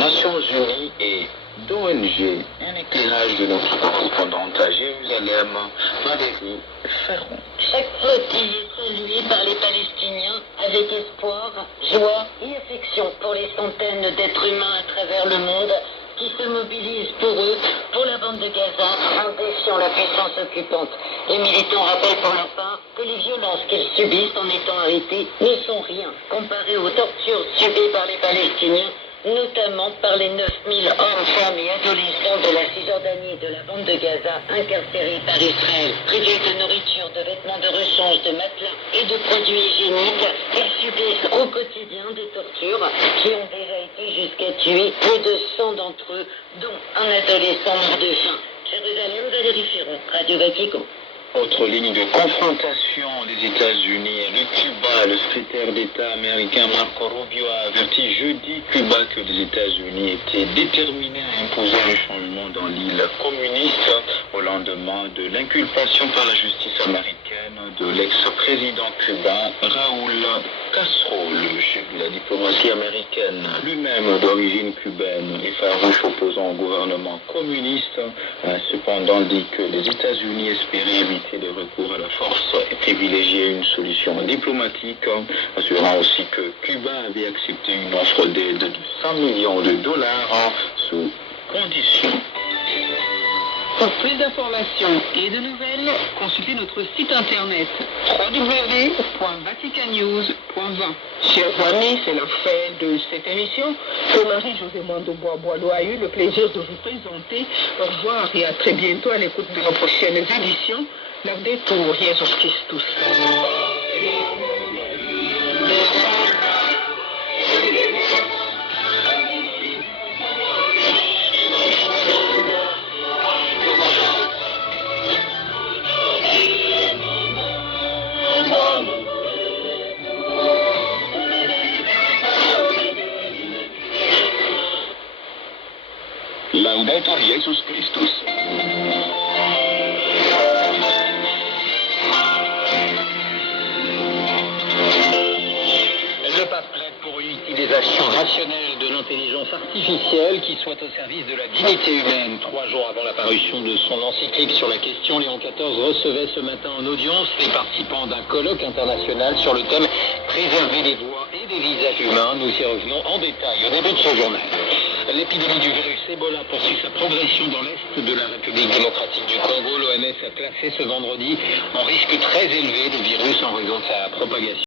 Nations Unies et d'ONG. Un éclairage de notre correspondante à Jérusalem, Valérie Ferron. Chaque flottille est saluée par les Palestiniens avec espoir, joie et affection pour les centaines d'êtres humains à travers le monde qui se mobilisent pour eux, pour la bande de Gaza, en défiant la puissance occupante. Les militants rappellent pour leur part que les violences qu'ils subissent en étant arrêtés ne sont rien comparées aux tortures subies par les Palestiniens, notamment par les 9000 hommes, femmes et adolescents de la Cisjordanie et de la bande de Gaza incarcérés par Israël. Privés de nourriture, de vêtements de rechange, de matelas et de produits hygiéniques, ils subissent au quotidien des tortures qui ont déjà été jusqu'à tuer plus de 100 d'entre eux, dont un adolescent mort de faim. Jérusalem, Valérie Ferron, Radio Vatican. Autre ligne de confrontation des États-Unis et le Cuba. Le secrétaire d'État américain Marco Rubio a averti jeudi Cuba que les États-Unis étaient déterminés à imposer un changement dans l'île communiste au lendemain de l'inculpation par la justice américaine de l'ex-président cubain Raúl Castro, le chef de la diplomatie américaine, lui-même d'origine cubaine et farouche opposant au gouvernement communiste, a cependant dit que les États-Unis espéraient éviter le recours à la force et privilégier une solution diplomatique, assurant aussi que Cuba avait accepté une offre d'aide de 100 millions de dollars sous conditions. Pour plus d'informations et de nouvelles, consultez notre site internet www.vaticannews.20. Chers amis, c'est la fin de cette émission que Marie-Josée Mando-Bois-Boileau a eu le plaisir de vous présenter. Au revoir et à très bientôt à l'écoute de nos prochaines éditions. Laudetur Jesus Christus. Laudetur Jesus Christus. Elle n'est pas prête pour une utilisation rationnelle de l'intelligence artificielle qui soit au service de la dignité humaine. 3 jours avant la parution de son encyclique sur la question, Léon XIV recevait ce matin en audience les participants d'un colloque international sur le thème « Préserver les voix et des visages humains ». Nous y revenons en détail au début de ce journal. L'épidémie du virus Ebola poursuit sa progression dans l'est de la République démocratique du Congo. L'OMS a classé ce vendredi en risque très élevé le virus en raison de sa propagation.